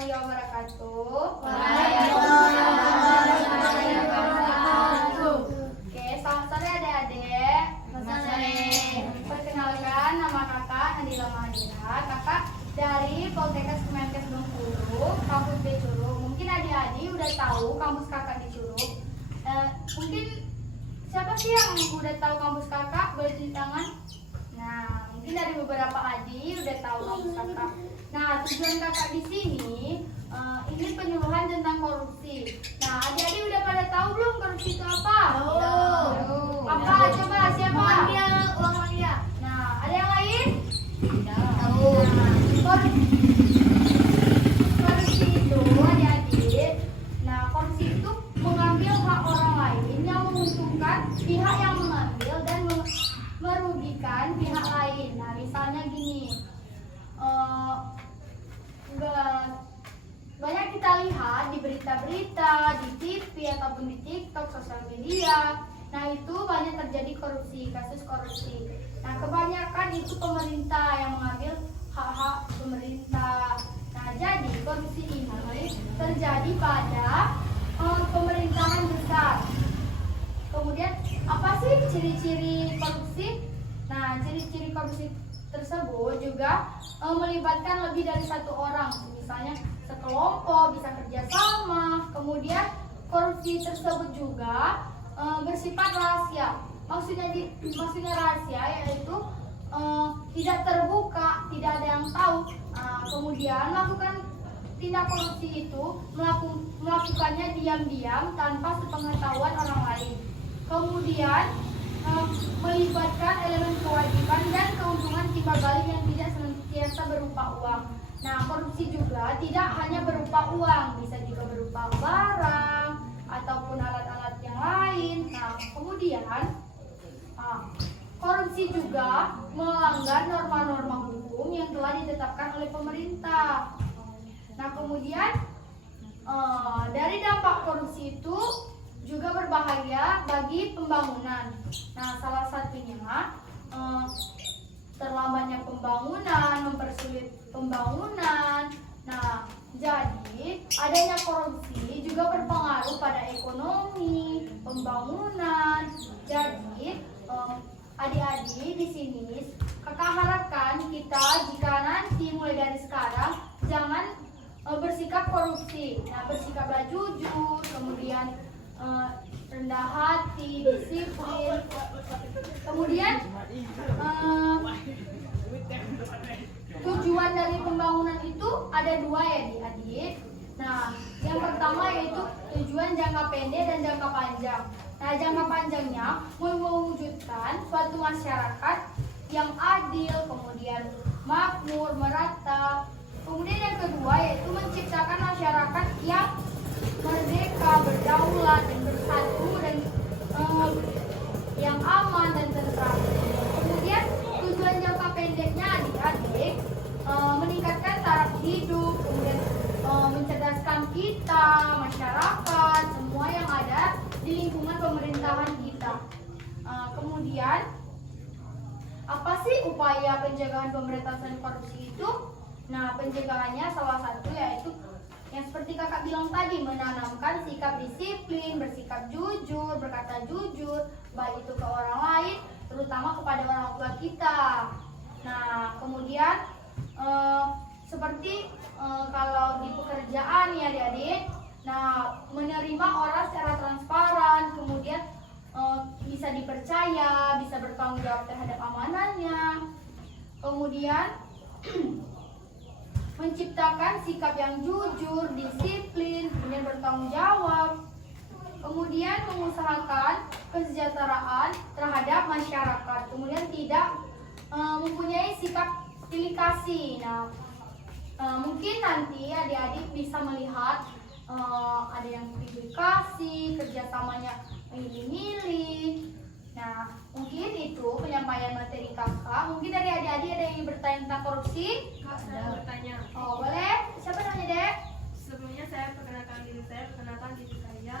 warahmatullahi wabarakatuh. Waalaikumsalam warahmatullahi wabarakatuh. Oke, selamat sore adik-adik. Selamat sore. Perkenalkan, nama kakak Nadila Mahadira. Kakak dari Poltekkes Kemenkes Bengkulu, kampus B Curug. Mungkin adik-adik udah tahu kampus kakak di Curug. Mungkin siapa sih yang udah tahu kampus kakak? Boleh cuci tangan. Nah, mungkin dari beberapa adik udah tahu kampus kakak. Nah, tujuan kakak di sini ini penyuluhan tentang korupsi. Nah, adik-adik udah pada tahu belum korupsi itu apa? Tahu. Apa? Coba siapa? Uang mafia. Nah, ada yang lain? Tahu. Korupsi itu adik-adik. Nah, korupsi itu mengambil hak orang lain yang menguntungkan pihak yang mengambil dan merugikan pihak lain. Nah, misalnya gini. Banyak kita lihat di berita-berita, di TV ataupun di TikTok, sosial media. Nah, itu banyak terjadi korupsi, kasus korupsi. Nah, kebanyakan itu pemerintah yang mengambil hak-hak pemerintah. Nah, jadi korupsi ini terjadi pada pemerintahan besar. Kemudian, apa sih ciri-ciri korupsi? Nah, ciri-ciri korupsi tersebut juga melibatkan lebih dari satu orang, misalnya sekelompok, bisa kerjasama. Kemudian korupsi tersebut juga bersifat rahasia. Maksudnya rahasia yaitu tidak terbuka, tidak ada yang tahu. Kemudian melakukan tindak korupsi itu melakukannya diam-diam tanpa sepengetahuan orang lain. Kemudian melibatkan elemen kewajiban dan keuntungan timbal balik yang tidak senantiasa berupa uang. Nah, korupsi juga tidak hanya berupa uang, bisa juga berupa barang ataupun alat-alat yang lain. Nah, kemudian korupsi juga melanggar norma-norma hukum yang telah ditetapkan oleh pemerintah. Nah, kemudian dari dampak korupsi itu juga berbahaya bagi pembangunan. Nah, salah satunya terlambatnya pembangunan, mempersulit pembangunan. Nah, jadi adanya korupsi juga berpengaruh pada ekonomi, pembangunan. Jadi adik-adik di sini kakak harapkan kita jika nanti mulai dari sekarang jangan bersikap korupsi. Nah, bersikaplah jujur, kemudian rendah hati, disiplin. Kemudian tujuan dari pembangunan itu ada dua ya adik. Nah, yang pertama yaitu tujuan jangka pendek dan jangka panjang. Nah, jangka panjangnya mewujudkan suatu masyarakat yang adil, kemudian makmur, merata. Kemudian yang kedua yaitu menciptakan masyarakat yang merdeka, berdaulat, dan bersatu, dan yang aman dan tentram. Kemudian tujuan jangka pendeknya adik-adik meningkatkan taraf hidup, kemudian mencerdaskan kita, masyarakat, semua yang ada di lingkungan pemerintahan kita. Kemudian apa sih upaya pencegahan pemberantasan korupsi itu? Nah, pencegahannya salah satu yaitu yang seperti kakak bilang tadi, menanamkan sikap disiplin, bersikap jujur, berkata jujur, baik itu ke orang lain, terutama kepada orang tua kita. Nah, kemudian seperti kalau di pekerjaan ya adik-adik, nah menerima orang secara transparan, kemudian bisa dipercaya, bisa bertanggung jawab terhadap amanahnya. Kemudian menciptakan sikap yang jujur, disiplin, kemudian bertanggung jawab. Kemudian mengusahakan kesejahteraan terhadap masyarakat. Kemudian tidak mempunyai sikap pilih kasih. Nah, mungkin nanti adik-adik bisa melihat ada yang pilih kasih, kerjasamanya milih-milih. Nah, mungkin itu penyampaian materi kakak. Mungkin dari adik-adik ada yang ingin bertanya tentang korupsi? Ada bertanya. Oh, boleh. Siapa namanya, Dek? Sebelumnya saya perkenalkan diri saya, perkenalkan diri saya.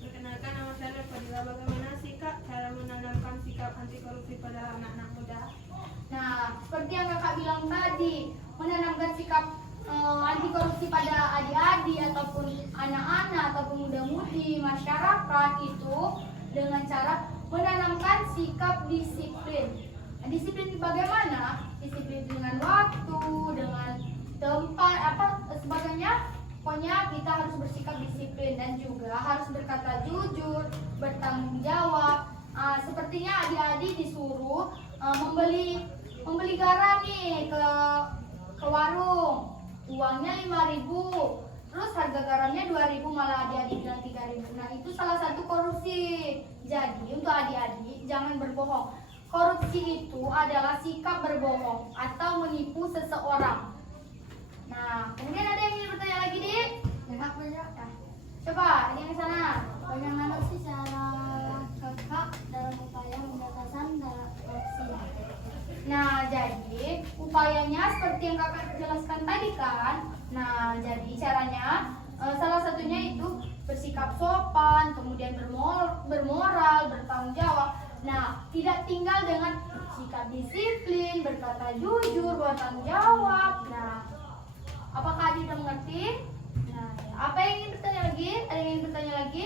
Perkenalkan nama saya Fadila. Bagaimana sih Kak cara menanamkan sikap anti korupsi pada anak-anak muda? Nah, seperti yang kakak bilang tadi, menanamkan sikap anti korupsi pada adik-adik ataupun anak-anak ataupun muda-mudi masyarakat itu dengan cara menanamkan sikap disiplin. Nah, disiplin bagaimana? Disiplin dengan waktu, dengan tempat, apa sebagainya. Pokoknya kita harus bersikap disiplin dan juga harus berkata jujur, bertanggung jawab. Sepertinya adik-adik disuruh membeli garam nih ke warung. Uangnya 5.000. Terus harga garamnya 2.000, malah adik-adik bilang 3.000. Nah, itu salah satu korupsi. Jadi untuk adik-adik jangan berbohong. Korupsi itu adalah sikap berbohong atau menipu seseorang. Nah, kemudian ada yang ingin bertanya lagi, Dik? Kakak banyak. Nah, coba, ada yang di sana. Bagaimana sih cara kakak dalam upaya pemberantasan korupsi? Nah, jadi upayanya seperti yang kakak jelaskan tadi kan. Nah, jadi caranya salah satunya itu bersikap sopan, kemudian bermoral, bertanggung jawab. Nah, tidak tinggal dengan sikap disiplin, berkata jujur, bertanggung jawab. Nah, apakah Adi sudah mengerti? Nah, apa yang ingin bertanya lagi? Ada yang ingin bertanya lagi?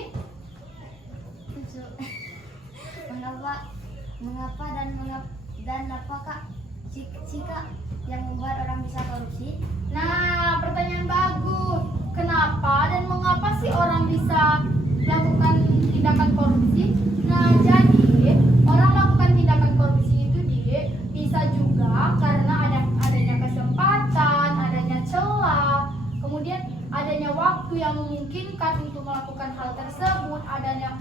Mengapa dan apakah sikap yang membuat orang bisa korupsi? Nah, pertanyaan bagus. Kenapa dan mengapa sih orang bisa melakukan tindakan korupsi? Nah, jadi orang melakukan tindakan korupsi itu bisa juga karena adanya kesempatan, adanya celah, kemudian adanya waktu yang memungkinkan untuk melakukan hal tersebut, adanya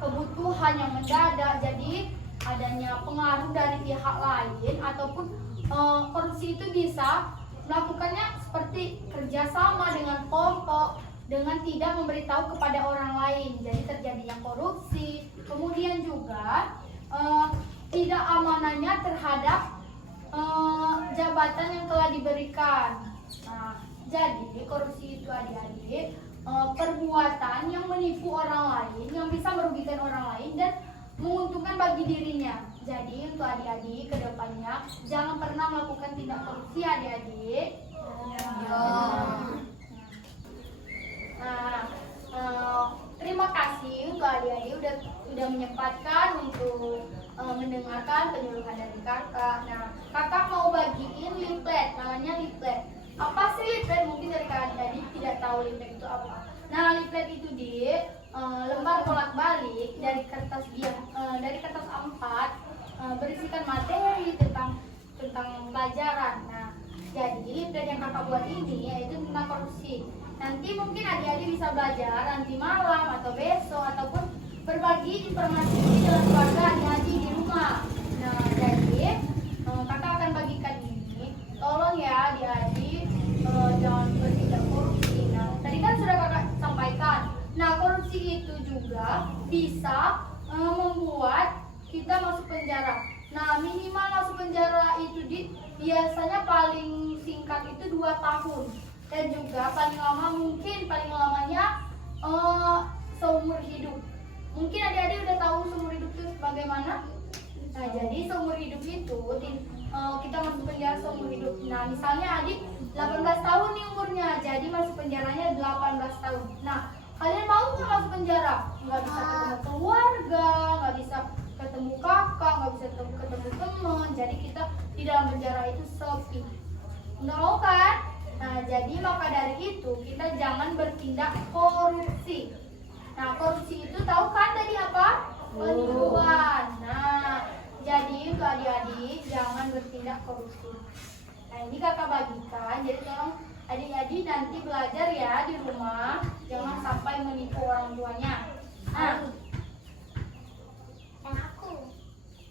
kebutuhan yang mendadak, jadi adanya pengaruh dari pihak lain ataupun korupsi itu bisa melakukannya seperti kerjasama dengan kelompok dengan tidak memberitahu kepada orang lain, jadi terjadinya korupsi. Kemudian juga tidak amanahnya terhadap jabatan yang telah diberikan. Nah, jadi korupsi itu adik-adik perbuatan yang menipu orang lain, yang bisa merugikan orang lain dan menguntungkan bagi dirinya. Jadi untuk adik-adik kedepannya jangan pernah melakukan tindak korupsi adik-adik. Terima kasih untuk adik-adik udah menyempatkan untuk mendengarkan penyuluhan dari kakak. Nah, kakak mau bagiin leaflet, namanya leaflet. Apa sih leaflet? Mungkin dari kakak adik tidak tahu leaflet itu apa. Nah, leaflet itu lembar bolak-balik dari kertas A4 berisikan materi tentang pelajaran. Nah, jadi leaflet yang kakak buat ini yaitu tentang korupsi. Nanti mungkin adik-adik bisa belajar nanti malam atau besok ataupun berbagi informasi ini dalam keluarga adik-adik di rumah. Nah, jadi kakak akan bagikan ini. Tolong ya adik-adik jangan bertindak korupsi. Nah, tadi kan sudah kakak sampaikan. Nah, korupsi itu juga bisa membuat kita masuk penjara. Nah, minimal masuk penjara itu biasanya paling singkat itu 2 tahun. Dan juga paling lamanya seumur hidup. Mungkin adik-adik udah tahu seumur hidup itu bagaimana? Nah, jadi seumur hidup itu kita masuk penjara seumur hidup. Nah, misalnya adik 18 tahun nih umurnya, jadi masuk penjaranya 18 tahun. Nah, kalian mau nggak masuk penjara? Nggak bisa ketemu keluarga, nggak bisa ketemu kakak, nggak bisa ketemu teman. Jadi kita di dalam penjara itu sepi. Nggak mau kan? Nah, jadi maka dari itu kita jangan bertindak korupsi. Nah, korupsi itu tahu kan tadi apa? Penipuan. Nah, jadi untuk adik-adik jangan bertindak korupsi. Nah, ini kakak bagikan, jadi tolong adik-adik nanti belajar ya di rumah, jangan sampai menipu orang tuanya. Nah,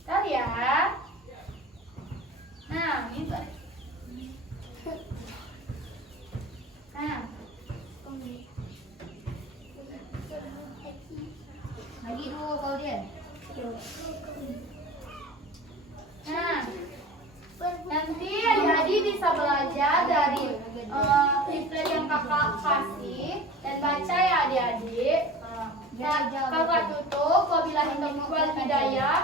tahu ya? Nah, ini tuh. Nah, Lagi dulu kau dia. nah, nanti adik-adik bisa belajar dari leaflet yang kakak kasih dan baca ya adik-adik. Nah, kakak tutup. Wabillahi taufiq wal hidayah.